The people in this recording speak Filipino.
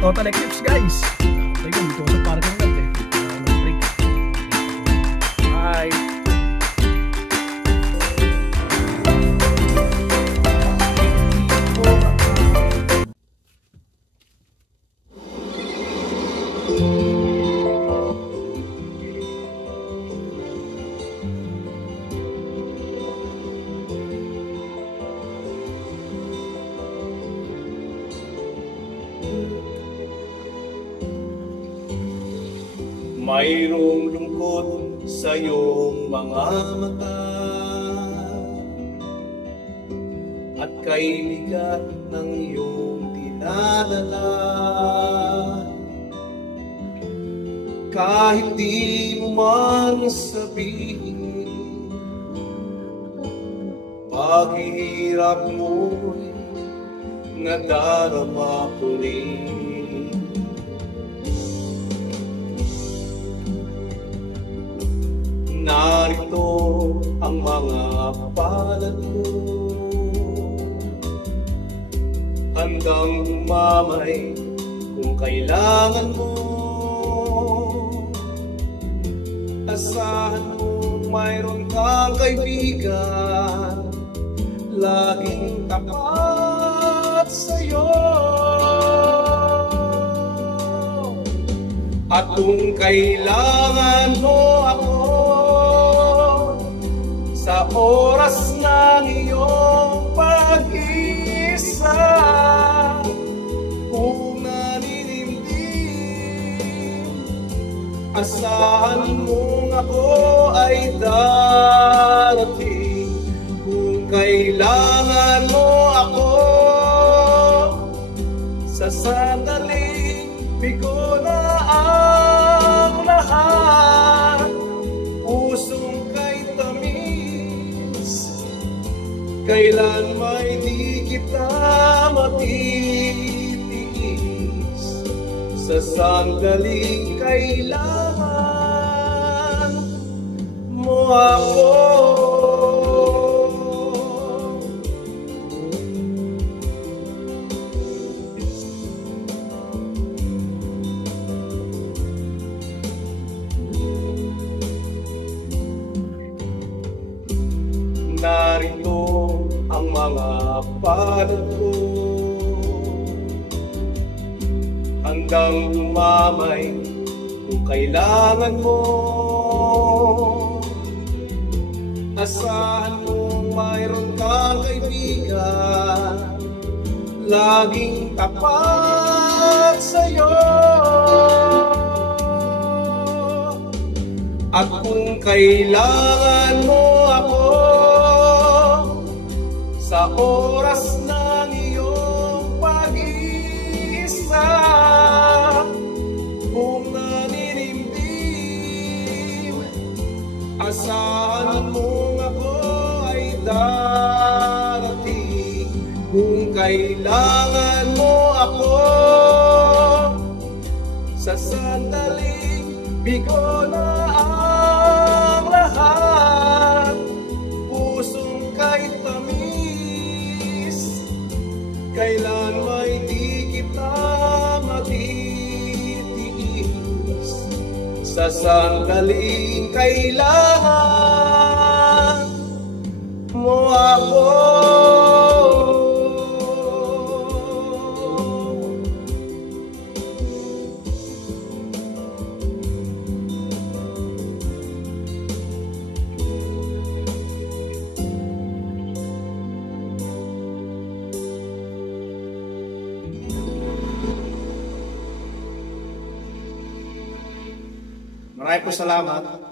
total eclipse guys. Teka, dito sa parking lot eh. Break. Bye. Mayroong lungkot sa iyong mga mata at kay bigat ng iyong dinadala. Kahit di mo man sabihin, paghihirap mo'y nadarama ko rin. Narito ang mga palad ko, handang umamay kung kailangan mo. Asahan mo mayroon kang kaibigan, laging tapat sa'yo. At kung kailangan mo ako sa oras ng iyong pag-isa, kung naninimdim, asahan mong ako ay darating. Kung kailangan mo ako sa sandaling bigo na ang lahat, pusong kay tamis, kailan may di kita matitiis. Sa sandaling kailangan mo ako. Narito ang mga palad ko, handang umamay kung kailangan mo. Asahan mo mayroon kang kaibigan, laging tapat sa'yo. At kung kailangan mo ako sa oras ng iyong pag-isa, kung naninimdim, asahan mong ako ay darating. Kung kailangan mo ako sa sandaling bigo na ang lahat, pusong kay tamis, kailan may di kita matitiis. Sa sandaling kailangan mo ako. Maraming po salamat.